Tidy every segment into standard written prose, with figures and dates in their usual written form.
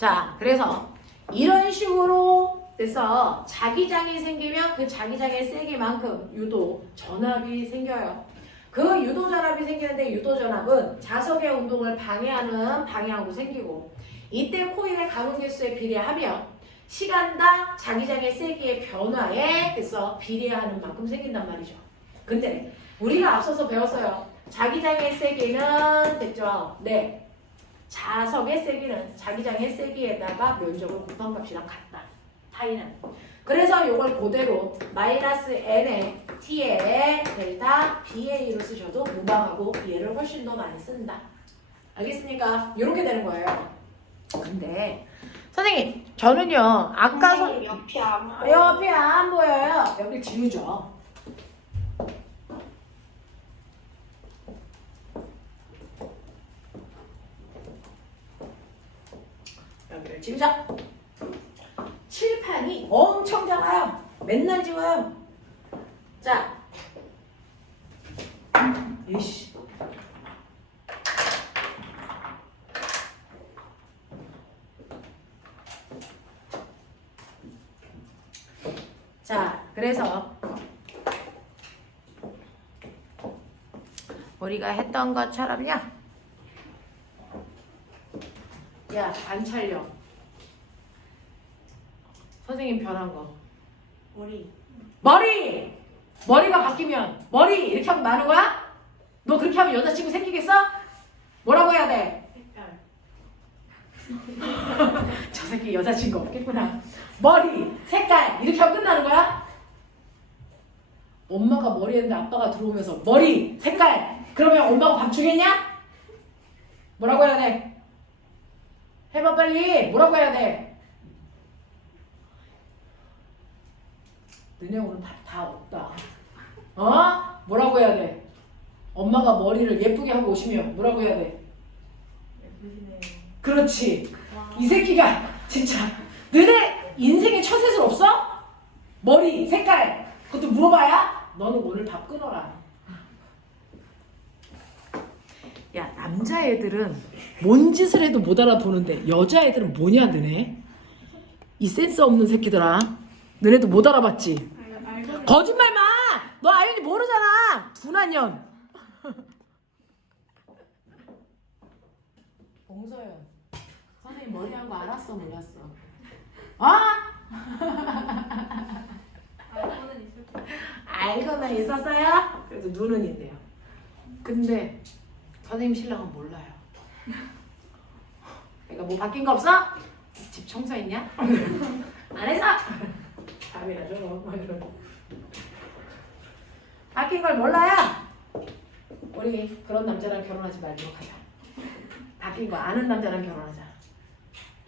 자, 그래서 이런 식으로 돼서 자기장이 생기면 그 자기장의 세기만큼 유도 전압이 생겨요. 그 유도 전압이 생기는데 유도 전압은 자석의 운동을 방해하는 방향으로 생기고 이때 코일의 가문 개수에 비례하며 시간당 자기장의 세기의 변화에 그래서 비례하는 만큼 생긴단 말이죠. 근데 우리가 앞서서 배웠어요. 자기장의 세기는 됐죠? 네. 자석의 세기는 자기장의 세기에다가 면적을 곱한 값이랑 같다. 타이는. 그래서 이걸 그대로 마이너스 n의 t의 델타 ba로 쓰셔도 무방하고 얘를 훨씬 더 많이 쓴다. 알겠습니까? 이렇게 되는 거예요. 근데 선생님 저는요 아까 선생님 옆이 안 보여요. 옆이 안 보여요. 여기 지우죠. 여기를 지우자. 칠판이 엄청 작아요. 맨날 지워요. 자, 이씨. 자, 그래서 우리가 했던 것처럼요. 야, 관찰력. 선생님 변한 거. 머리! 머리가 바뀌면 머리! 이렇게 하면 많은 거야? 너 그렇게 하면 여자친구 생기겠어? 뭐라고 해야 돼? 저 새끼 여자친구 없겠구나. 머리, 색깔 이렇게 하면 끝나는 거야? 엄마가 머리 했는데 아빠가 들어오면서 머리, 색깔 그러면 엄마가 밥 주겠냐? 뭐라고 해야 돼? 해봐 빨리. 뭐라고 해야 돼? 너네 오늘 밥 다 없다. 어? 뭐라고 해야 돼? 엄마가 머리를 예쁘게 하고 오시면 뭐라고 해야 돼? 예쁘시네요. 그렇지. 이 새끼가 진짜 너네 인생에 처세술 없어? 머리, 색깔 그것도 물어봐야? 너는 오늘 밥 끊어라. 야, 남자애들은 뭔 짓을 해도 못 알아보는데 여자애들은 뭐냐 너네? 이 센스 없는 새끼들아. 너네도 못 알아봤지? 거짓말 마! 너 아연이 모르잖아. 둔한년. 봉서연 선생님 머리 한 거 알았어 몰랐어? 알고는 있을 거예요. 알고는 있었어요? 그래도 눈은 있네요. 근데 선생님 신랑은 몰라요. 그러니까 뭐 바뀐 거 없어? 집 청소했냐? 안 했어? 답이나 줘. 바뀐 걸 몰라요? 우리 그런 남자랑 결혼하지 말도록 하자. 바뀐 거 아는 남자랑 결혼하자.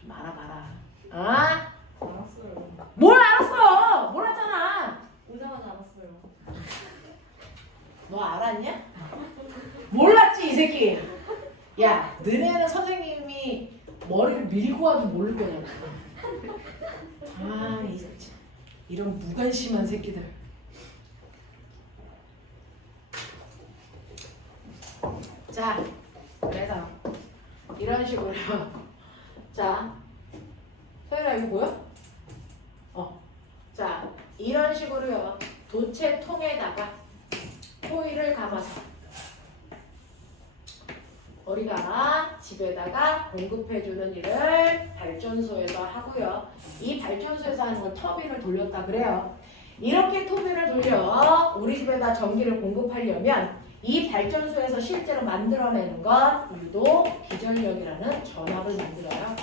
좀 알아봐라. 어? 알았어요. 뭘 알았어? 몰랐잖아. 오자마자 알았어요. 너 알았냐? 몰랐지 이 새끼. 야, 너네는 선생님이 머리를 밀고 와도 모를 거냐고. 아, 이런 무관심한 새끼들. 자, 그래서 이런 식으로 자, 소연아 이거 뭐야? 자, 이런 식으로요. 도체통에다가 코일을 감아서 우리가 집에다가 공급해주는 일을 발전소에서 하고요. 이 발전소에서 하는 걸 터빈을 돌렸다 그래요. 이렇게 터빈을 돌려 우리 집에다 전기를 공급하려면 이 발전소에서 실제로 만들어내는 건 유도 기전력이라는 전압을 만들어요.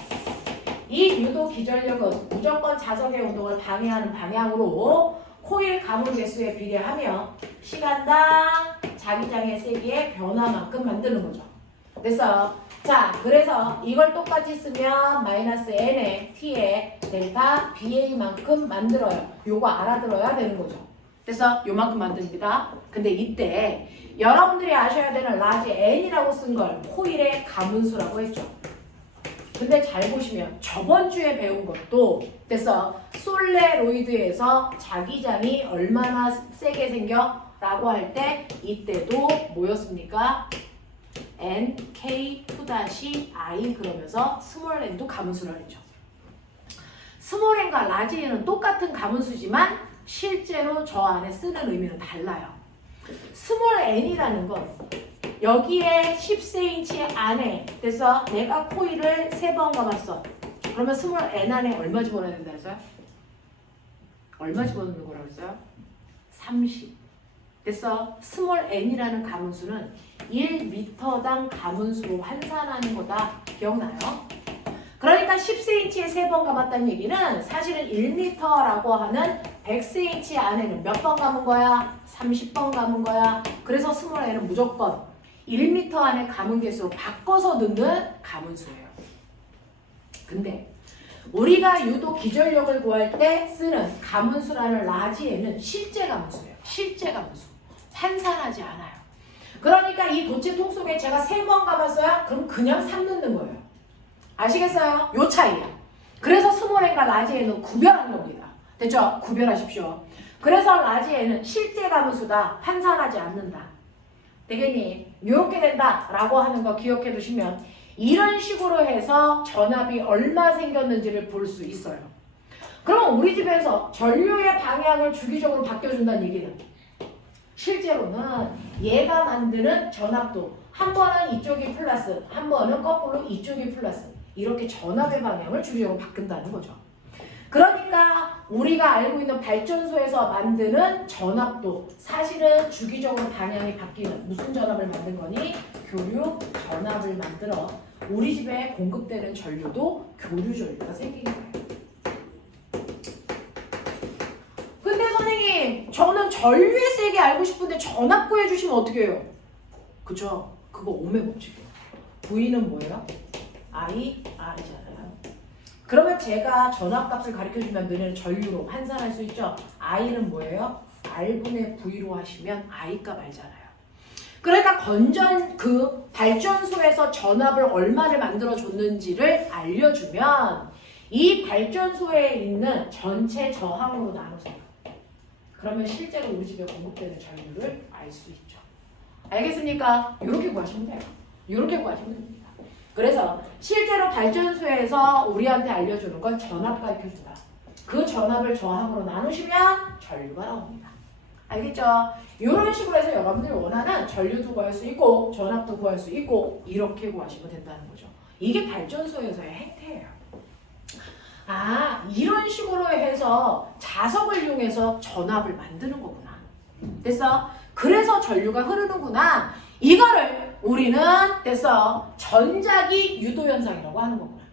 이 유도 기전력은 무조건 자석의 운동을 방해하는 방향으로 코일 가문 개수에 비례하며 시간당 자기장의 세기의 변화만큼 만드는 거죠. 됐어요? 자, 그래서 이걸 똑같이 쓰면 마이너스 n의 t의 델타 ba만큼 만들어요. 요거 알아들어야 되는 거죠. 그래서 요만큼 만듭니다. 근데 이때 여러분들이 아셔야 되는 라지 n이라고 쓴 걸 코일의 가문수라고 했죠. 근데 잘 보시면 저번 주에 배운 것도 됐어. 솔레로이드에서 자기장이 얼마나 세게 생겨? 라고 할 때 이때도 뭐였습니까? n k2-i 그러면서 스몰 n도 가문수라 그랬죠. 스몰 n과 라지 n은 똑같은 가문수지만 실제로 저 안에 쓰는 의미는 달라요. 스몰 n이라는 건 여기에 10cm 안에 그래서 내가 코일을 3번 감았어. 그러면 스몰 n 안에 얼마 집어넣어야 된다 했어요? 얼마 집어넣는 거라고 했어요? 30. 그래서 스몰 n이라는 가문수는 1m당 가문수로 환산하는 거다. 기억나요? 그러니까 10cm에 3번 감았다는 얘기는 사실은 1m라고 하는 100cm 안에는 몇 번 감은 거야? 30번 감은 거야. 그래서 스몰 n은 무조건 1m 안에 감은 개수로 바꿔서 넣는 가문수예요. 근데 우리가 유도 기전력을 구할 때 쓰는 가문수라는 라지 n은 실제 가문수예요. 실제 가문수. 환산하지 않아요. 그러니까 이 도체 통 속에 제가 3번 감았어요? 그럼 그냥 3 넣는 거예요. 아시겠어요? 요 차이야. 그래서 스몰 n과 라지 n은 구별하는 겁니다. 됐죠? 구별하십시오. 그래서 라지 n은 실제 가문수다. 환산하지 않는다. 되겠니? 이렇게 된다라고 하는 거 기억해 두시면 이런 식으로 해서 전압이 얼마 생겼는지를 볼 수 있어요. 그럼 우리 집에서 전류의 방향을 주기적으로 바뀌어준다는 얘기는 실제로는 얘가 만드는 전압도 한 번은 이쪽이 플러스, 한 번은 거꾸로 이쪽이 플러스 이렇게 전압의 방향을 주기적으로 바꾼다는 거죠. 그러니까 우리가 알고 있는 발전소에서 만드는 전압도 사실은 주기적으로 방향이 바뀌는 무슨 전압을 만든 거니? 교류 전압을 만들어 우리 집에 공급되는 전류도 교류 전류가 생긴 거예요. 근데 선생님 저는 전류의 세계 알고 싶은데 전압 구해주시면 어떻게 해요? 그죠? 그거 오음의 법칙이에요. V는 뭐예요? I, R이잖아요. 그러면 제가 전압값을 가르쳐주면 너네는 전류로 환산할 수 있죠? I는 뭐예요? R분의 V로 하시면 I값 알잖아요. 그러니까 그 발전소에서 전압을 얼마를 만들어줬는지를 알려주면 이 발전소에 있는 전체 저항으로 나눠서 그러면 실제로 우리 집에 공급되는 전류를 알 수 있죠. 알겠습니까? 이렇게 구하시면 돼요. 이렇게 구하시면 됩니다. 그래서 실제로 발전소에서 우리한테 알려주는 건 전압 가르쳐준다. 그 전압을 저항으로 나누시면 전류가 나옵니다. 알겠죠? 이런 식으로 해서 여러분들이 원하는 전류도 구할 수 있고 전압도 구할 수 있고 이렇게 구하시면 된다는 거죠. 이게 발전소에서의 행태예요. 아, 이런 식으로 해서 자석을 이용해서 전압을 만드는 거구나. 됐어? 그래서 전류가 흐르는구나. 이거를 우리는 됐어. 전자기 유도 현상이라고 하는 거구나.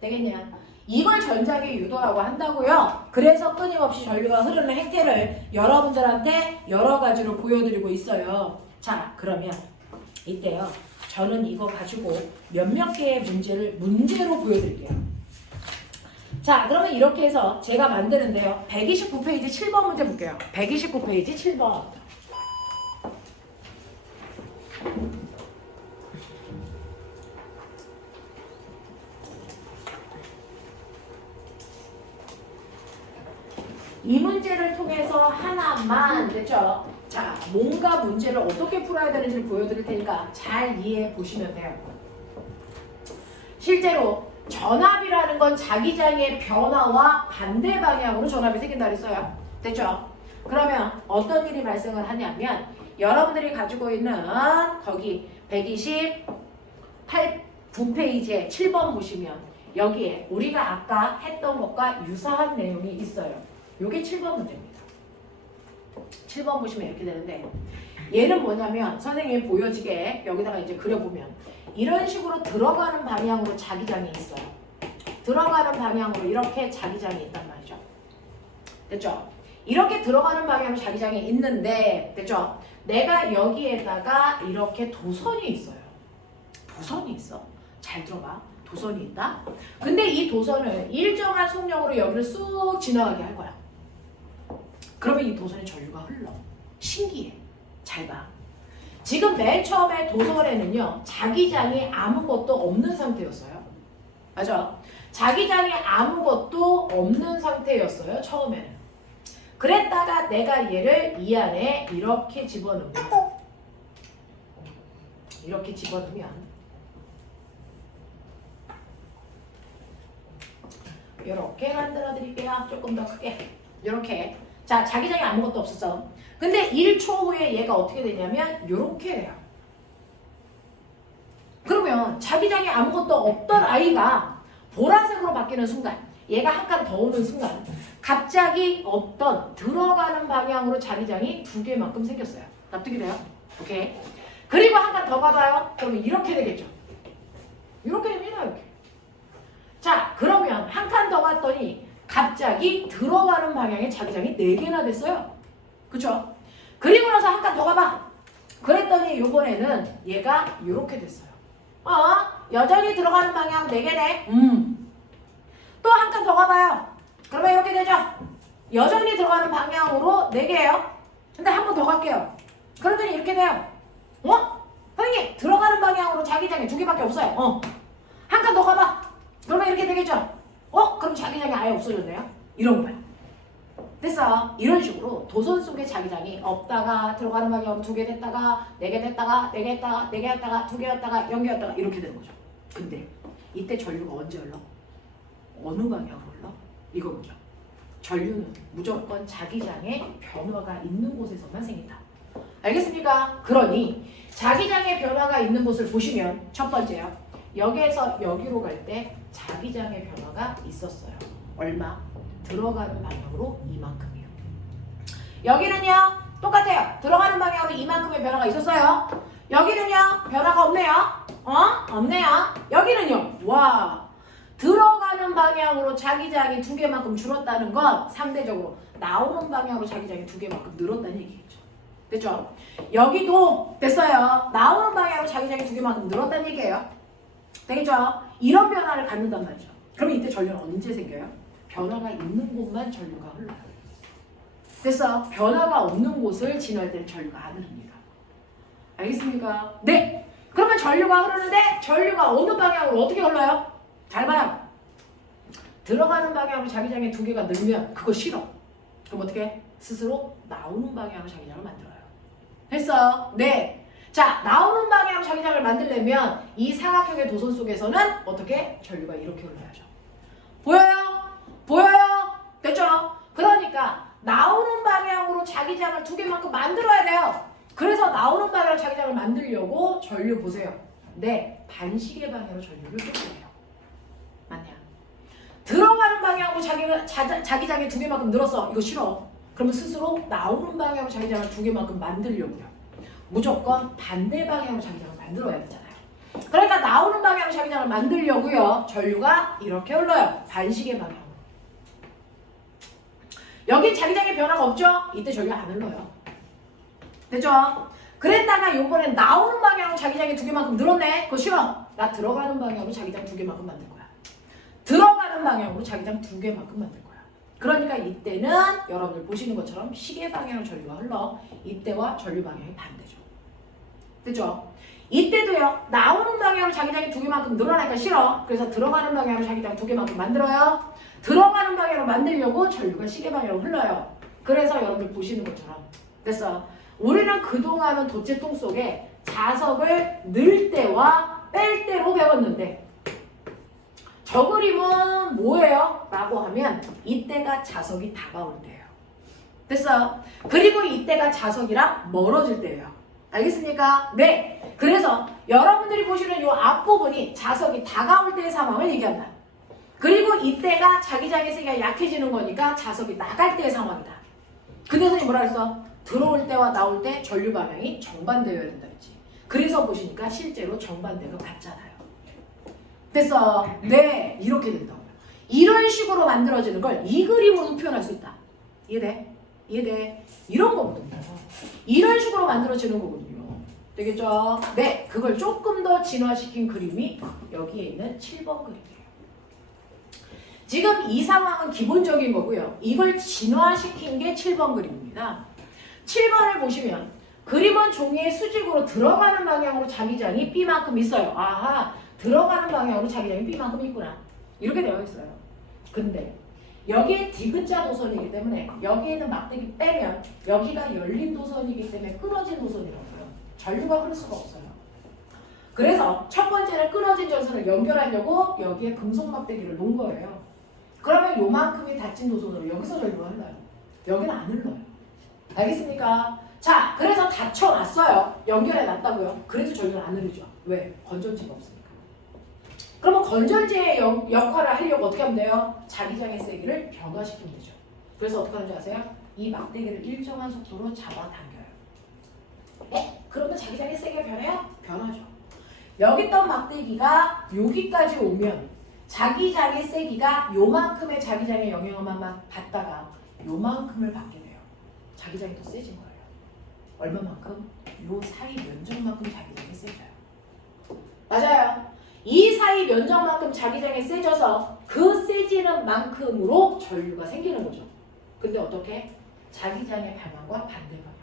되겠냐? 이걸 전자기 유도라고 한다고요. 그래서 끊임없이 전류가 흐르는 행태를 여러분들한테 여러 가지로 보여드리고 있어요. 자, 그러면 이때요. 저는 이거 가지고 몇몇 개의 문제로 보여드릴게요. 자, 그러면 이렇게 해서 제가 만드는데요. 129페이지 7번 문제 볼게요. 129페이지 7번. 이 문제를 통해서 하나만 됐죠? 자, 뭔가 문제를 어떻게 풀어야 되는지를 보여드릴 테니까 잘 이해해 보시면 돼요. 실제로 전압이라는 건 자기장의 변화와 반대 방향으로 전압이 생긴다 그랬어요. 됐죠? 그러면 어떤 일이 발생을 하냐면 여러분들이 가지고 있는 거기 128페이지에 7번 보시면 여기에 우리가 아까 했던 것과 유사한 내용이 있어요. 요게 7번 문제입니다. 7번 보시면 이렇게 되는데 얘는 뭐냐면 선생님이 보여지게 여기다가 이제 그려보면 이런 식으로 들어가는 방향으로 자기장이 있어요. 들어가는 방향으로 이렇게 자기장이 있단 말이죠. 됐죠? 이렇게 들어가는 방향으로 자기장이 있는데 됐죠? 내가 여기에다가 이렇게 도선이 있어요. 도선이 있어. 잘 들어봐. 도선이 있다. 근데 이 도선을 일정한 속력으로 여기를 쑥 지나가게 할 거야. 그러면 이 도선에 전류가 흘러. 신기해. 잘 봐. 지금 맨 처음에 도선에는요. 자기장이 아무것도 없는 상태였어요. 맞아? 자기장이 아무것도 없는 상태였어요. 처음에는. 그랬다가 내가 얘를 이 안에 이렇게 집어넣으면 이렇게 집어넣으면 이렇게 만들어 드릴게요. 조금 더 크게. 이렇게. 자, 자기장이 아무것도 없었어. 근데 1초 후에 얘가 어떻게 되냐면 이렇게 돼요. 그러면 자기장이 아무것도 없던 아이가 보라색으로 바뀌는 순간, 얘가 한 칸 더 오는 순간 갑자기 어떤 들어가는 방향으로 자기장이 2개만큼 생겼어요. 납득이 돼요? 오케이. 그리고 한 칸 더 가봐요. 그러면 이렇게 되겠죠. 이렇게 됩니다. 이렇게. 자, 그러면 한 칸 더 갔더니 갑자기 들어가는 방향에 자기장이 4개나 됐어요. 그쵸? 그리고 나서 한 칸 더 가봐. 그랬더니 요번에는 얘가 이렇게 됐어요. 여전히 들어가는 방향 4개네. 또 한 칸 더 가봐요. 그러면 이렇게 되죠. 여전히 들어가는 방향으로 4개예요. 근데 한 번 더 갈게요. 그러더니 이렇게 돼요. 선생님, 들어가는 방향으로 자기장이 2개밖에 없어요. 한 칸 더 가봐. 그러면 이렇게 되겠죠. 그럼 자기장이 아예 없어졌네요. 이런 거야. 됐어. 이런 식으로 도선 속에 자기장이 없다가 들어가는 방향으로 2개 됐다가 4개 됐다가 4개 했다가 4개 했다가 2개 였다가 0개였다가 이렇게 되는 거죠. 근데 이때 전류가 언제 흘러? 어느 방향으로 흘러? 이거죠. 전류는 무조건 자기장에 변화가 있는 곳에서만 생긴다. 알겠습니까? 그러니 자기장에 변화가 있는 곳을 보시면 첫 번째요. 여기에서 여기로 갈 때 자기장의 변화가 있었어요. 얼마? 들어가는 방향으로 이만큼이요. 여기는요. 똑같아요. 들어가는 방향으로 이만큼의 변화가 있었어요. 여기는요. 변화가 없네요. 없네요. 여기는요. 와. 들어가는 방향으로 자기장이 2개만큼 줄었다는 건 상대적으로 나오는 방향으로 자기장이 2개만큼 늘었다는 얘기겠죠. 됐죠? 여기도 됐어요. 나오는 방향으로 자기장이 2개만큼 늘었다는 얘기예요. 되겠죠? 이런 변화를 갖는단 말이죠. 그럼 이때 전류는 언제 생겨요? 변화가 있는 곳만 전류가 흘러요. 됐어? 변화가 없는 곳을 지날 때는 전류가 안 흐릅니다. 알겠습니까? 네! 그러면 전류가 흐르는데 전류가 어느 방향으로 어떻게 흘러요? 잘 봐요. 들어가는 방향으로 자기장에 2개가 늘면 그거 싫어. 그럼 어떻게 해? 스스로 나오는 방향으로 자기장을 만들어요. 됐어요? 네. 자, 나오는 방향으로 자기장을 만들려면 이 사각형의 도선 속에서는 어떻게? 전류가 이렇게 흘러야죠. 보여요? 보여요? 됐죠? 그러니까 나오는 방향으로 자기장을 2개만큼 만들어야 돼요. 그래서 나오는 방향으로 자기장을 만들려고 전류 보세요. 네, 반시계 방향으로 전류를 쫓겨내요. 맞냐? 들어가는 방향으로 자기장이 2개만큼 늘었어. 이거 싫어. 그러면 스스로 나오는 방향으로 자기장을 2개만큼 만들려고요. 무조건 반대 방향으로 자기장을 만들어야 되잖아요. 그러니까 나오는 방향으로 자기장을 만들려고요. 전류가 이렇게 흘러요. 반시계 방향으로. 여기 자기장의 변화가 없죠? 이때 전류가 안 흘러요. 됐죠? 그랬다가 요번엔 나오는 방향으로 자기장이 2개만큼 늘었네. 그거 싫어. 나 들어가는 방향으로 자기장 2개만큼 만들 거야. 들어가는 방향으로 자기장 2개만큼 만들 거야. 그러니까 이때는 여러분들 보시는 것처럼 시계 방향으로 전류가 흘러. 이때와 전류 방향이 반대죠. 됐죠? 이때도요. 나오는 방향으로 자기장이 2개만큼 늘어나니까 싫어. 그래서 들어가는 방향으로 자기장 2개만큼 만들어요. 들어가는 방향으로 만들려고 전류가 시계 방향으로 흘러요. 그래서 여러분들 보시는 것처럼 됐어. 우리는 그동안은 도체통 속에 자석을 넣을 때와 뺄 때로 배웠는데 저 그림은 뭐예요? 라고 하면 이때가 자석이 다가올 때예요. 됐어요? 그리고 이때가 자석이랑 멀어질 때예요. 알겠습니까? 네. 그래서 여러분들이 보시는 이 앞부분이 자석이 다가올 때의 상황을 얘기한다. 그리고 이때가 자기장의 세기가 약해지는 거니까 자석이 나갈 때의 상황이다. 근데 선생님 뭐라 그랬어? 들어올 때와 나올 때 전류 방향이 정반대여야 된다 했지. 그래서 보시니까 실제로 정반대가 맞잖아요. 됐어? 네, 이렇게 된다고요. 이런 식으로 만들어지는 걸 이 그림으로 표현할 수 있다. 이해돼? 이해돼? 이런 거거든요. 이런 식으로 만들어지는 거거든요. 되겠죠? 네, 그걸 조금 더 진화시킨 그림이 여기에 있는 7번 그림이에요. 지금 이 상황은 기본적인 거고요. 이걸 진화시킨 게 7번 그림입니다. 7번을 보시면 그림은 종이에 수직으로 들어가는 방향으로 자기장이 B만큼 있어요. 아하, 들어가는 방향으로 자기장이 B만큼 있구나. 이렇게 되어 있어요. 근데 여기에 디귿자 도선이기 때문에 여기에는 막대기 빼면 여기가 열린 도선이기 때문에 끊어진 도선이라고요. 전류가 흐를 수가 없어요. 그래서 첫 번째는 끊어진 전선을 연결하려고 여기에 금속 막대기를 놓은 거예요. 그러면 요만큼이 닫힌 도선으로 여기서 전류가 흘러요. 여기는 안 흘러요. 알겠습니까? 자, 그래서 닫혀놨어요. 연결해놨다고요. 그래도 전류는 안 흐르죠. 왜? 건전지가 없으니까. 그러면 건전지의 역할을 하려고 어떻게 하면 돼요? 자기장의 세기를 변화시키면 되죠. 그래서 어떻게 하는지 아세요? 이 막대기를 일정한 속도로 잡아당겨요. 네? 그러면 자기장의 세기가 변해요? 변하죠. 여기 있던 막대기가 여기까지 오면 자기장의 세기가 요만큼의 자기장의 영향만 받다가 요만큼을 받게 돼요. 자기장이 더 세진 거예요. 얼마만큼? 요 사이 면적만큼 자기장이 세져요. 맞아요. 이 사이 면적만큼 자기장이 세져서 그 세지는 만큼으로 전류가 생기는 거죠. 근데 어떻게? 자기장의 방향과 반대 방향.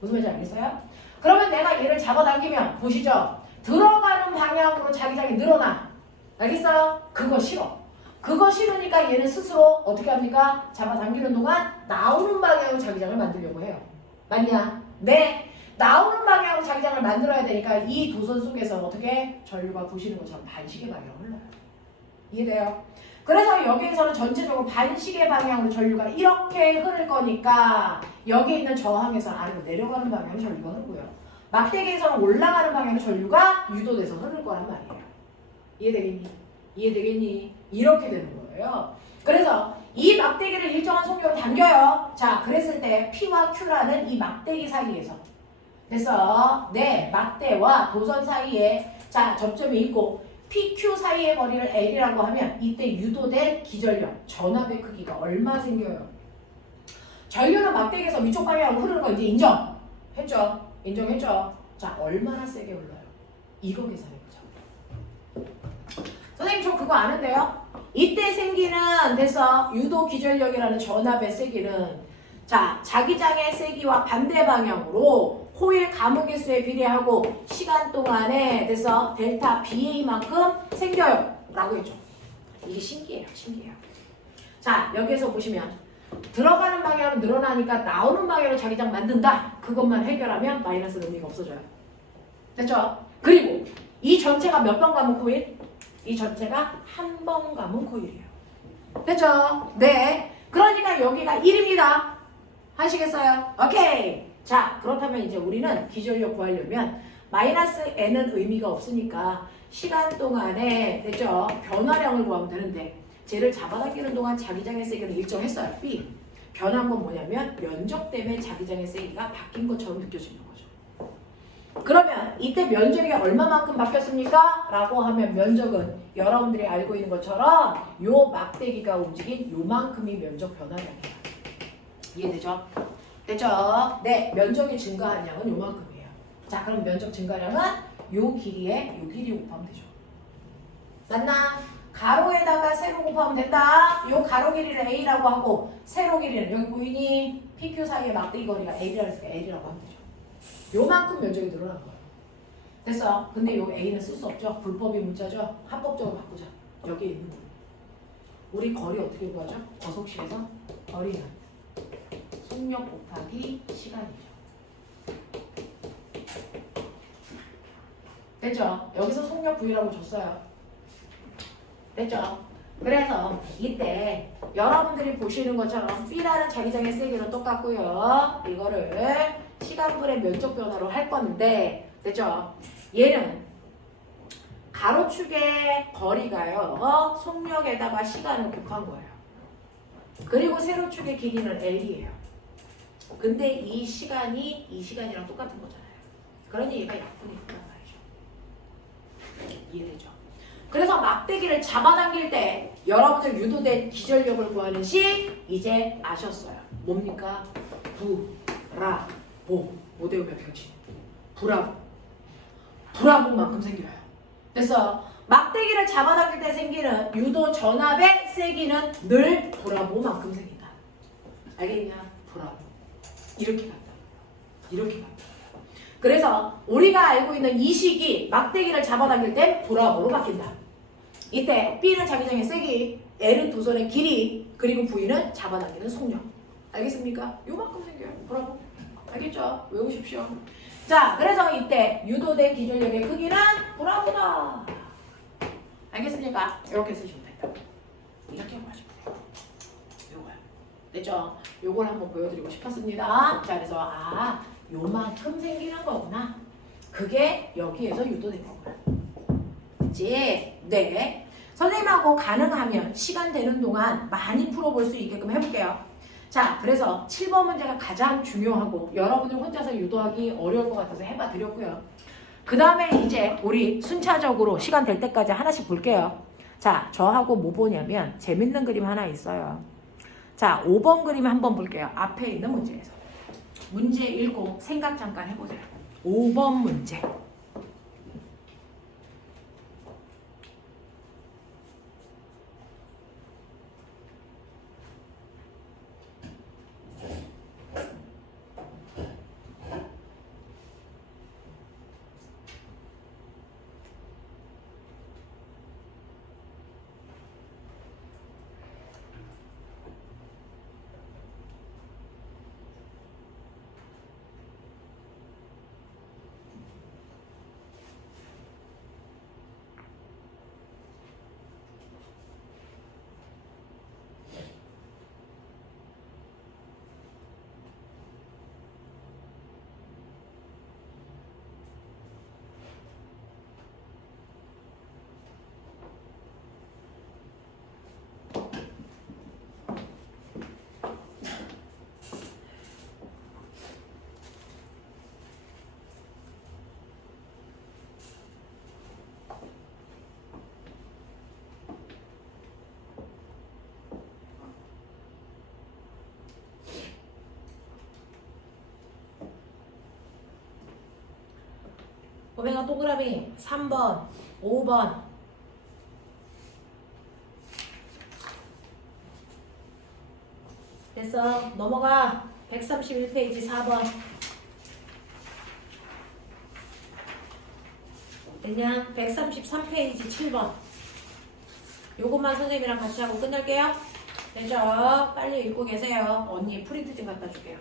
무슨 말인지 알겠어요? 그러면 내가 얘를 잡아당기면 보시죠. 들어가는 방향으로 자기장이 늘어나. 알겠어요? 그거 싫어. 그거 싫으니까 얘는 스스로 어떻게 합니까? 잡아당기는 동안 나오는 방향으로 자기장을 만들려고 해요. 맞냐? 네. 나오는 방향으로 자기장을 만들어야 되니까 이 도선 속에서 어떻게 전류가 보시는 것처럼 반시계 방향으로 흘러요. 이해돼요? 그래서 여기에서는 전체적으로 반시계 방향으로 전류가 이렇게 흐를 거니까 여기에 있는 저항에서 아래로 내려가는 방향으로 전류가 흐르고요. 막대기에서는 올라가는 방향으로 전류가 유도돼서 흐를 거란 말이에요. 이해되겠니? 이해되겠니? 이렇게 되는 거예요. 그래서 이 막대기를 일정한 속력으로 당겨요. 자, 그랬을 때 P와 Q라는 이 막대기 사이에서 그래서 네, 막대와 도선 사이에 자 접점이 있고 PQ 사이의 거리를 L이라고 하면 이때 유도된 기전력, 전압의 크기가 얼마 생겨요? 전류는 막대기에서 위쪽 방향으로 흐르는 거 이제 인정했죠? 인정했죠? 자, 얼마나 세게 흘러요? 이거 계산해보자. 선생님 저 그거 아는데요? 이때 생기는 돼서 유도 기전력이라는 전압의 세기는 자, 자기장의 세기와 반대 방향으로 호일 가무 개수에 비례하고 시간 동안에 돼서 델타 BA만큼 생겨요. 라고 했죠. 이게 신기해요. 신기해요. 자, 여기에서 보시면 들어가는 방향으로 늘어나니까 나오는 방향으로 자기장 만든다. 그것만 해결하면 마이너스는 의미가 없어져요. 됐죠? 그리고 이 전체가 몇 번 감은 코일? 이 전체가 한 번 감은 코일이에요. 됐죠? 네. 그러니까 여기가 1입니다. 하시겠어요? 오케이. 자, 그렇다면 이제 우리는 기전력 구하려면 마이너스 n은 의미가 없으니까 시간 동안에 됐죠? 변화량을 구하면 되는데 쟤를 잡아당기는 동안 자기장의 세기는 일정했어요. B. 변한 건 뭐냐면 면적 때문에 자기장의 세기가 바뀐 것처럼 느껴지는 거죠. 그러면 이때 면적이 얼마만큼 바뀌었습니까? 라고 하면 면적은 여러분들이 알고 있는 것처럼 요 막대기가 움직인 요만큼이 면적 변화량이에요. 이해되죠? 됐죠? 네, 면적이 증가한 양은 요만큼이에요. 자, 그럼 면적 증가량은 요 길이에 요 길이 곱하면 되죠. 맞나? 가로에다가 세로 곱하면 된다. 요 가로 길이를 A라고 하고 세로 길이는 여기 보이니? PQ 사이의 막대기 거리가 L이라고 했으니까 L이라고 하면 되죠. 요만큼 면적이 늘어난 거예요. 됐어? 근데 요 A는 쓸 수 없죠. 불법이 문자죠. 합법적으로 바꾸자. 여기에 있는 거. 우리 거리 어떻게 구하죠? 거속식에서 거리는 속력 곱하기 시간이죠. 됐죠? 여기서 속력 V라고 줬어요. 됐죠? 그래서 이때 여러분들이 보시는 것처럼 B라는 자기장의 세기는 똑같고요. 이거를 시간분의 면적 변화로 할 건데 됐죠? 얘는 가로축의 거리가요. 속력에다가 시간을 곱한 거예요. 그리고 세로축의 길이는 L이에요. 근데 이 시간이 이 시간이랑 똑같은 거잖아요. 그러니 얘가 약분이 있단 말이죠. 이해되죠? 그래서 막대기를 잡아당길 때 여러분들 유도된 기전력을 구하는 시 이제 아셨어요. 뭡니까? 브라보. 못 외우면 병신. 브라보. 브라보만큼 생겨요. 그래서 막대기를 잡아당길 때 생기는 유도 전압의 세기는 늘 브라보만큼 생긴다. 알겠냐? 브라보. 이렇게 간다. 이렇게 간다. 그래서 우리가 알고 있는 이 식이 막대기를 잡아당길 때 브라보로 바뀐다. 이때 B는 자기장의 세기, L은 도선의 길이, 그리고 V는 잡아당기는 속력. 알겠습니까? 요만큼 생겨요. 브라보. 알겠죠? 외우십시오. 자, 그래서 이때 유도된 기존력의 크기는 브라보다. 알겠습니까? 이렇게 쓰시면 된다. 이렇게 하시면 돼요. 요거야. 됐죠? 요걸 한번 보여드리고 싶었습니다. 자, 그래서 요만큼 생기는 거구나. 그게 여기에서 유도된 거구나. 그치? 네. 선생님하고 가능하면 시간 되는 동안 많이 풀어볼 수 있게끔 해볼게요. 자, 그래서 7번 문제가 가장 중요하고 여러분들 혼자서 유도하기 어려울 것 같아서 해봐 드렸고요. 그 다음에 이제 우리 순차적으로 시간 될 때까지 하나씩 볼게요. 자, 저하고 뭐 보냐면 재밌는 그림 하나 있어요. 자, 5번 그림 한번 볼게요. 앞에 있는 문제에서. 문제 읽고 생각 잠깐 해보세요. 5번 문제. 오메가 동그라미 3번, 5번. 됐어. 넘어가. 131페이지 4번. 됐냐? 133페이지 7번. 요것만 선생님이랑 같이 하고 끝낼게요. 되죠? 빨리 읽고 계세요. 언니 프린트 좀 갖다 줄게요.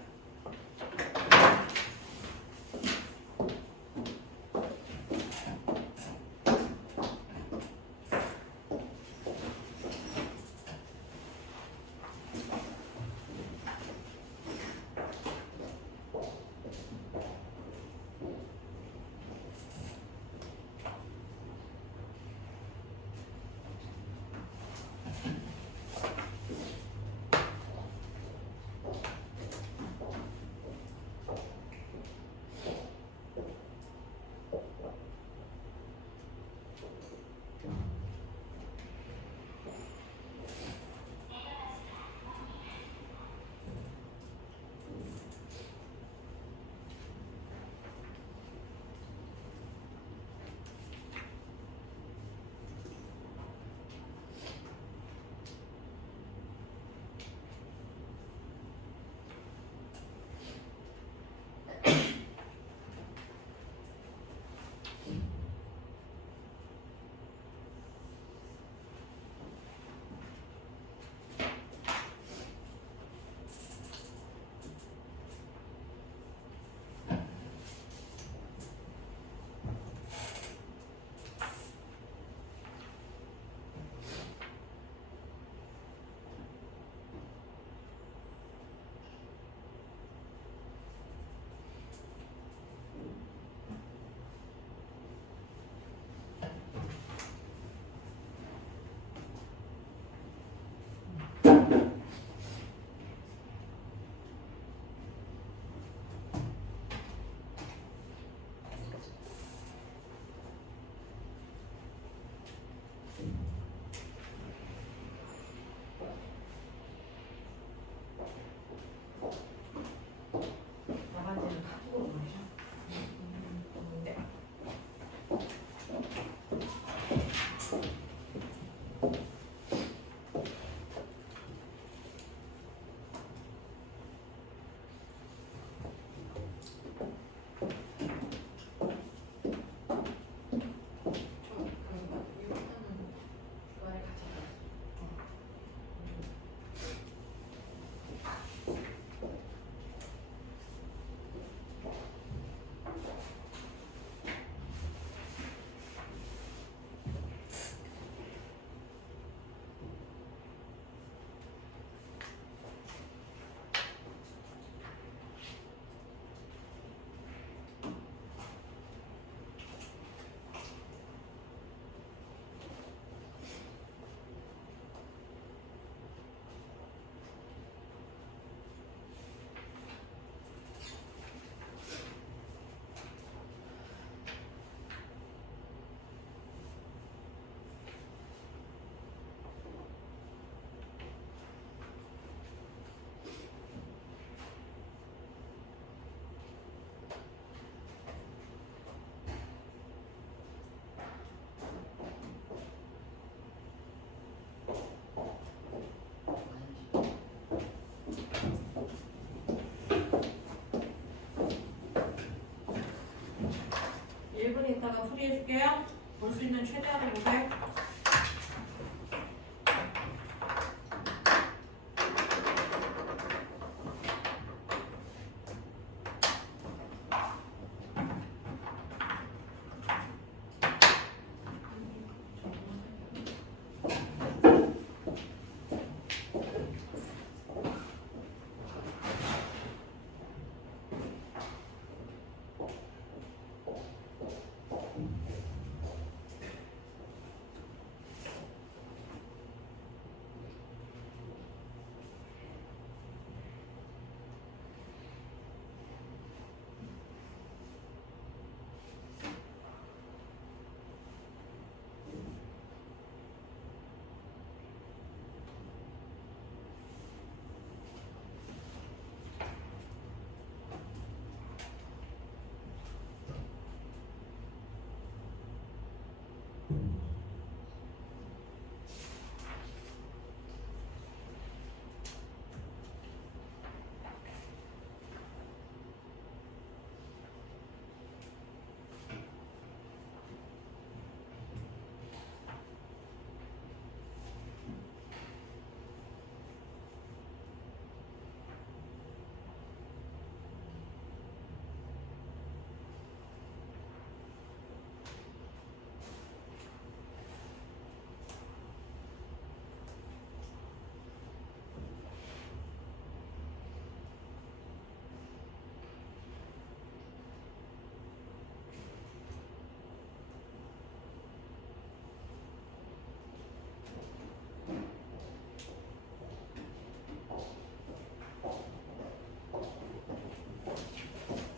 제가 풀이해줄게요. 볼 수 있는 최대한을 보세요.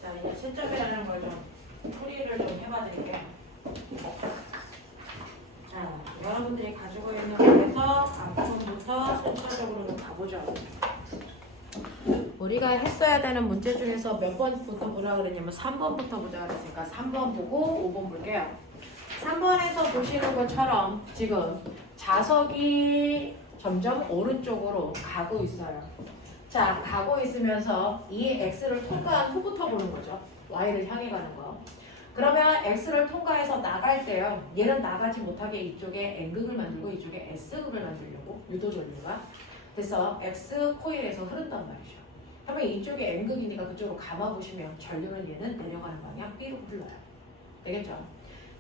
자, 이제 실점이라는 걸 좀 풀이를 좀 해봐 드릴게요. 자, 여러분들이 가지고 있는 거에서 앞부분부터 순서적으로 좀 가보죠. 우리가 했어야 되는 문제 중에서 몇 번부터 보라 그랬냐면 3번부터 보자 그랬으니까 3번 보고 5번 볼게요. 3번에서 보시는 것처럼 지금 자석이 점점 오른쪽으로 가고 있어요. 자, 가고 있으면서 이 x를 통과한 후부터 보는 거죠. y를 향해 가는 거. 그러면 x를 통과해서 나갈 때요. 얘는 나가지 못하게 이쪽에 n극을 만들고 이쪽에 s극을 만들려고 유도전류가. 그래서 x 코일에서 흐른단 말이죠. 그러면 이쪽에 n극이니까 그쪽으로 감아보시면 전류는 얘는 내려가는 방향 B로 흘러요. 되겠죠?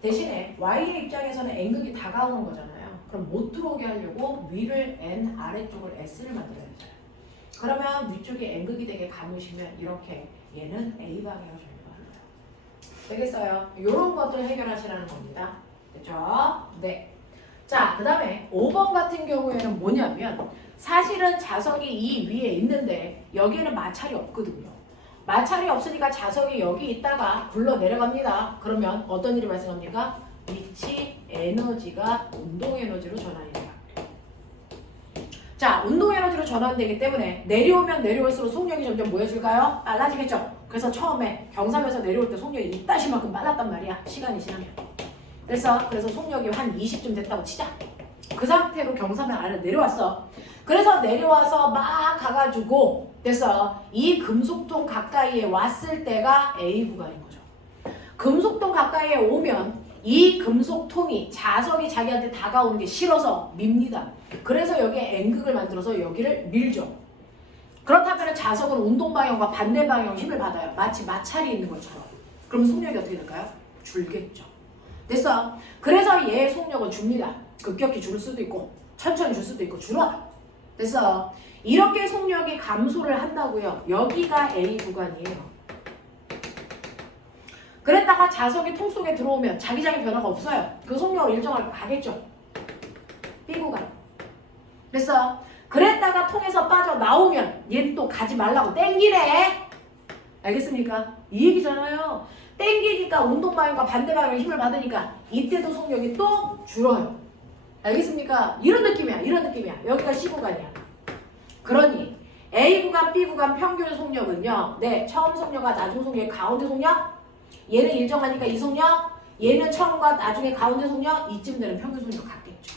대신에 y의 입장에서는 n극이 다가오는 거잖아요. 그럼 못 들어오게 하려고 위를 n, 아래쪽을 s를 만들어야죠. 그러면 위쪽에 n극이 되게 감으시면 이렇게 얘는 A 방향으로 전류가 흘러요. 되겠어요? 이런 것들 해결하시라는 겁니다. 됐죠? 네. 자, 그 다음에 5번 같은 경우에는 뭐냐면 사실은 자석이 이 위에 있는데 여기에는 마찰이 없거든요. 마찰이 없으니까 자석이 여기 있다가 굴러 내려갑니다. 그러면 어떤 일이 발생합니까? 위치 에너지가 운동 에너지로 전환이 돼요. 자, 운동 에너지로 전환되기 때문에 내려오면 내려올수록 속력이 점점 뭐해질까요? 빨라지겠죠? 그래서 처음에 경사면서 내려올 때 속력이 이따시만큼 빨랐단 말이야. 시간이 지나면. 그래서 속력이 한 20쯤 됐다고 치자. 그 상태로 경사면 아래로 내려왔어. 그래서 내려와서 막 가가지고 그래서 이 금속통 가까이에 왔을 때가 A 구간인 거죠. 금속통 가까이에 오면 이 금속통이 자석이 자기한테 다가오는 게 싫어서 밉니다. 그래서 여기에 N극을 만들어서 여기를 밀죠. 그렇다면 자석은 운동 방향과 반대 방향 힘을 받아요. 마치 마찰이 있는 것처럼. 그럼 속력이 어떻게 될까요? 줄겠죠. 됐어? 그래서 얘의 속력은 줍니다. 급격히 줄 수도 있고 천천히 줄 수도 있고 줄어요. 됐어? 이렇게 속력이 감소를 한다고요. 여기가 A 구간이에요. 그랬다가 자석이 통 속에 들어오면 자기장의 변화가 없어요. 그 속력을 일정하게 가겠죠. B 구간. 됐어? 그랬다가 통에서 빠져나오면 얘는 또 가지 말라고 땡기래. 알겠습니까? 이 얘기잖아요. 땡기니까 운동 방향과 반대 방향의 힘을 받으니까 이때도 속력이 또 줄어요. 알겠습니까? 이런 느낌이야. 이런 느낌이야. 여기가 C 구간이야. 그러니 A 구간, B 구간 평균 속력은요. 네, 처음 속력과 나중 속력의 가운데 속력. 얘는 일정하니까 이 속력. 얘는 처음과 나중에 가운데 속력. 이쯤 되는 평균 속력 같겠죠.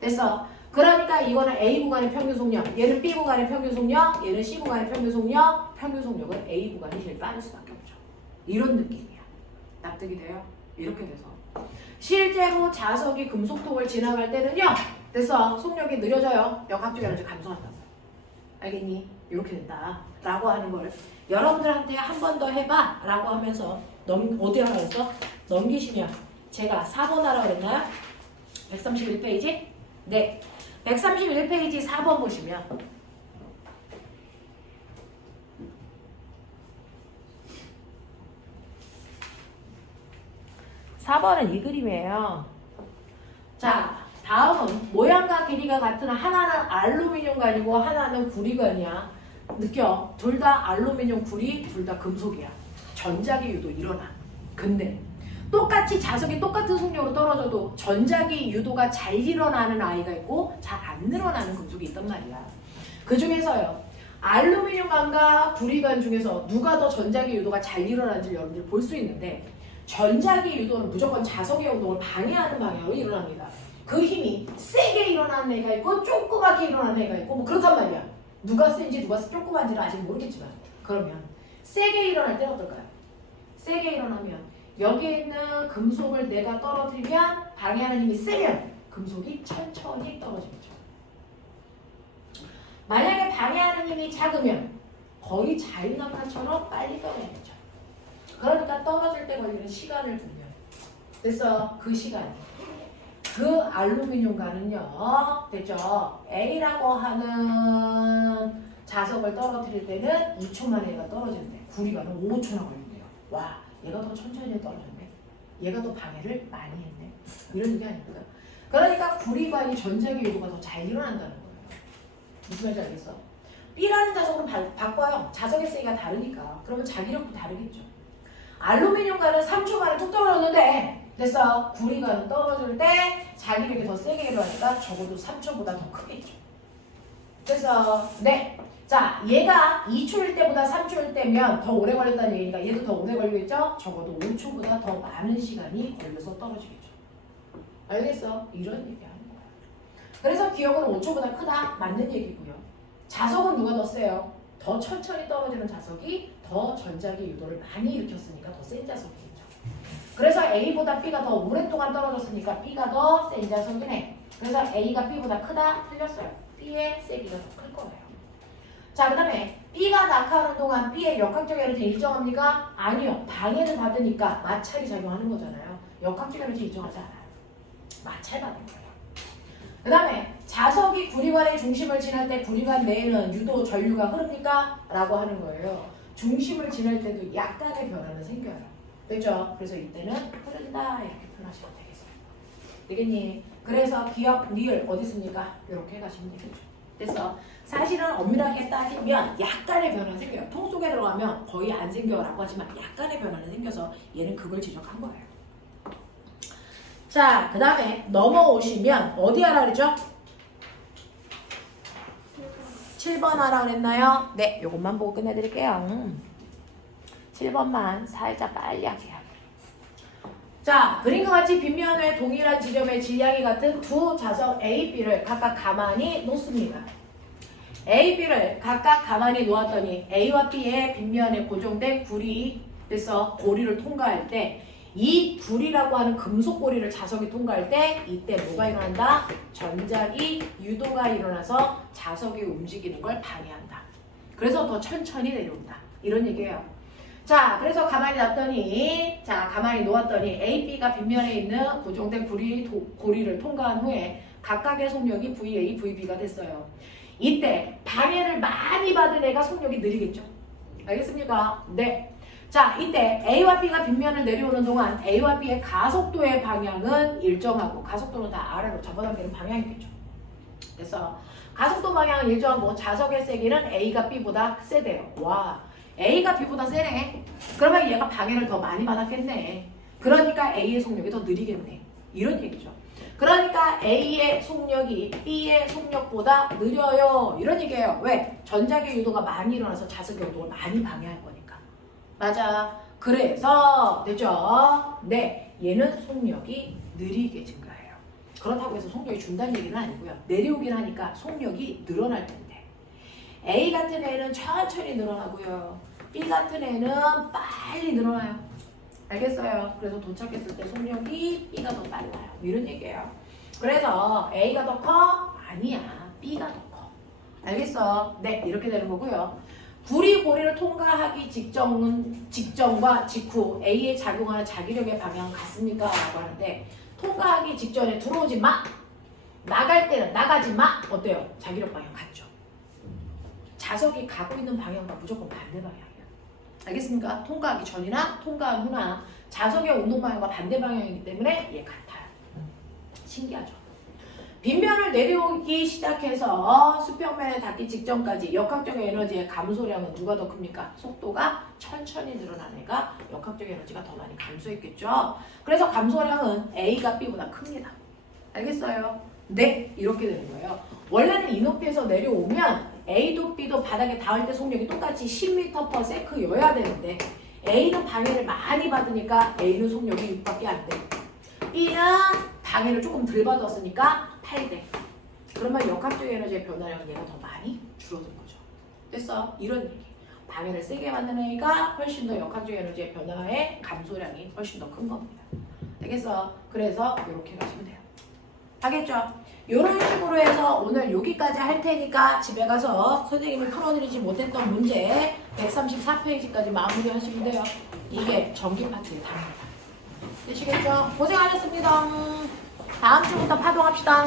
됐어? 그러니까 이거는 A 구간의 평균 속력. 얘는 B 구간의 평균 속력. 얘는 C 구간의 평균 속력. 평균 속력은 A 구간이 제일 빠를 수밖에 없죠. 이런 느낌이야. 납득이 돼요? 이렇게 돼서 실제로 자석이 금속통을 지나갈 때는요. 됐어. 속력이 느려져요. 역학적 에너지 감소한다고. 알겠니? 이렇게 된다. 라고 하는 걸 여러분들한테 한 번 더 해봐. 라고 하면서 어디 하라 그랬어? 넘기시면 제가 4번 하라 그랬나요? 131페이지? 네. 131페이지 4번 보시면 4번은 이 그림이에요. 자, 다음은 모양과 길이가 같은 하나는 알루미늄관이고 하나는 구리관이야. 느껴? 둘 다 알루미늄, 구리, 둘 다 금속이야. 전자기 유도 일어나. 근데 똑같이 자석이 똑같은 속력으로 떨어져도 전자기 유도가 잘 일어나는 아이가 있고 잘 안 일어나는 금속이 있단 말이야. 그 중에서요. 알루미늄관과 구리관 중에서 누가 더 전자기 유도가 잘 일어나는지 여러분들 볼 수 있는데 전자기 유도는 무조건 자석의 운동을 방해하는 방향으로 일어납니다. 그 힘이 세게 일어나는 애가 있고 조그맣게 일어나는 애가 있고 뭐 그렇단 말이야. 누가 센지 누가 조그만지는 아직 모르겠지만 그러면 세게 일어날 때는 어떨까요? 세게 일어나면 여기에 있는 금속을 내가 떨어뜨리면 방해하는 힘이 세면 금속이 천천히 떨어지겠죠. 만약에 방해하는 힘이 작으면 거의 자유낙하처럼 빨리 떨어지겠죠. 그러니까 떨어질 때 걸리는 시간을 두면 됐어. 그 시간이 그 알루미늄관은요. 됐죠. A라고 하는 자석을 떨어뜨릴 때는 2초 만에 얘가 떨어지는데 구리관은 5초나 걸린대요. 와, 얘가 더 천천히 떨어졌네. 얘가 더 방해를 많이 했네. 이런 얘기 아닙니까? 그러니까 구리관이 전자기 유도가 더 잘 일어난다는 거예요. 무슨 말인지 알겠어? B라는 자석은 바꿔요. 자석의 세기가 다르니까. 그러면 자기력도 다르겠죠. 알루미늄관은 3초 만에 툭 떨어졌는데 됐어. 구리관은 떨어질 때 자기력이 더 세게 일어나니까 적어도 3초보다 더 크겠죠. 그래서 네. 자, 얘가 2초일 때보다 3초일 때면 더 오래 걸렸다는 얘기니까 얘도 더 오래 걸리겠죠? 적어도 5초보다 더 많은 시간이 걸려서 떨어지겠죠. 알겠어? 이런 얘기하는 거야. 그래서 기억은 5초보다 크다. 맞는 얘기고요. 자석은 누가 더 세요? 더 천천히 떨어지는 자석이 더 전자기 유도를 많이 일으켰으니까 더 센 자석이겠죠. 그래서 A보다 B가 더 오랫동안 떨어졌으니까 B가 더 센 자석이네. 그래서 A가 B보다 크다? 틀렸어요. B의 세기가 더 클 거예요. 자, 그 다음에 B가 낙하하는 동안 B의 역학적 에너지 일정합니까? 아니요. 방해를 받으니까 마찰이 작용하는 거잖아요. 역학적 에너지 일정하지 않아요. 마찰 받는 거예요. 그 다음에 자석이 구리관의 중심을 지날 때 구리관 내에는 유도 전류가 흐릅니까? 라고 하는 거예요. 중심을 지날 때도 약간의 변화는 생겨요. 됐죠? 그래서 이때는 흐른다 이렇게 표현하시면 되겠습니다. 되겠니? 그래서 기억, 리을 어디 있습니까? 이렇게 가시면 되겠죠. 됐어? 사실은 엄밀하게 따지면 약간의 변화는 생겨요. 통 속에 들어가면 거의 안 생겨라고 하지만 약간의 변화는 생겨서 얘는 그걸 지적한 거예요. 자, 그 다음에 넘어오시면 어디 하라 그랬죠? 7번 하라 그랬나요? 네, 요것만 보고 끝내드릴게요. 7번만 살짝 빨리 할게요. 자, 그림과 같이 빗면의 동일한 지점의 질량이 같은 두 자석 A, B를 각각 가만히 놓습니다. A, B를 각각 가만히 놓았더니 A와 B의 빗면에 고정된 구리, 그래서 고리를 통과할 때 이 구리라고 하는 금속 고리를 자석이 통과할 때 이때 뭐가 일어난다? 전자기 유도가 일어나서 자석이 움직이는 걸 방해한다. 그래서 더 천천히 내려온다. 이런 얘기예요. 자, 그래서 가만히 놨더니, 자, 가만히 놓았더니 A, B가 빗면에 있는 고정된 고리를 통과한 후에 각각의 속력이 VA, VB가 됐어요. 이때 방해를 많이 받은 애가 속력이 느리겠죠? 알겠습니까? 네. 자, 이때 A와 B가 빗면을 내려오는 동안 A와 B의 가속도의 방향은 일정하고 가속도는 다 아래로 잡아당기는 방향이겠죠. 그래서 가속도 방향은 일정하고 자석의 세기는 A가 B보다 세대요. 와, A가 B보다 세네. 그러면 얘가 방해를 더 많이 받았겠네. 그러니까 A의 속력이 더 느리겠네. 이런 얘기죠. 그러니까 A의 속력이 B의 속력보다 느려요. 이런 얘기예요. 왜? 전자기 유도가 많이 일어나서 자석의 운동을 많이 방해할 거니까. 맞아. 그래서 됐죠? 네, 얘는 속력이 느리게 증가해요. 그렇다고 해서 속력이 준다는 얘기는 아니고요. 내려오긴 하니까 속력이 늘어날 텐데 A 같은 애는 천천히 늘어나고요. B 같은 애는 빨리 늘어나요. 알겠어요? 그래서 도착했을 때 속력이 B가 더 빨라요. 이런 얘기예요. 그래서 A가 더 커? 아니야. B가 더 커. 알겠어? 네, 이렇게 되는 거고요. 불이 고리를 통과하기 직전과 직후 A에 작용하는 자기력의 방향은 같습니까? 라고 하는데 통과하기 직전에 들어오지 마! 나갈 때는 나가지 마! 어때요? 자기력 방향 같죠? 자석이 가고 있는 방향과 무조건 반대 방향이야. 알겠습니까? 통과하기 전이나 통과한 후나 자석의 운동 방향과 반대 방향이기 때문에 얘 같아요. 신기하죠? 빗면을 내려오기 시작해서 수평면에 닿기 직전까지 역학적 에너지의 감소량은 누가 더 큽니까? 속도가 천천히 늘어나는 애가 역학적 에너지가 더 많이 감소했겠죠? 그래서 감소량은 A가 B보다 큽니다. 알겠어요? 네, 이렇게 되는 거예요. 원래는 이 높이에서 내려오면 A도 B도 바닥에 닿을 때 속력이 똑같이 10m/s여야 되는데 A는 방해를 많이 받으니까 A는 속력이 6밖에 안 돼. B는 방해를 조금 덜 받았으니까 8대. 그러면 역학적 에너지의 변화량은 얘가 더 많이 줄어든 거죠. 됐어? 이런 얘기. 방해를 세게 받는 애가 훨씬 더 역학적 에너지의 변화의 감소량이 훨씬 더 큰 겁니다. 되겠어? 그래서 이렇게 가시면 돼요. 알겠죠? 이런 식으로 해서 오늘 여기까지 할 테니까 집에 가서 선생님이 풀어드리지 못했던 문제 134페이지까지 마무리 하시면 돼요. 이게 전기 파트의 답입니다. 되시겠죠? 고생하셨습니다. 다음 주부터 파동합시다.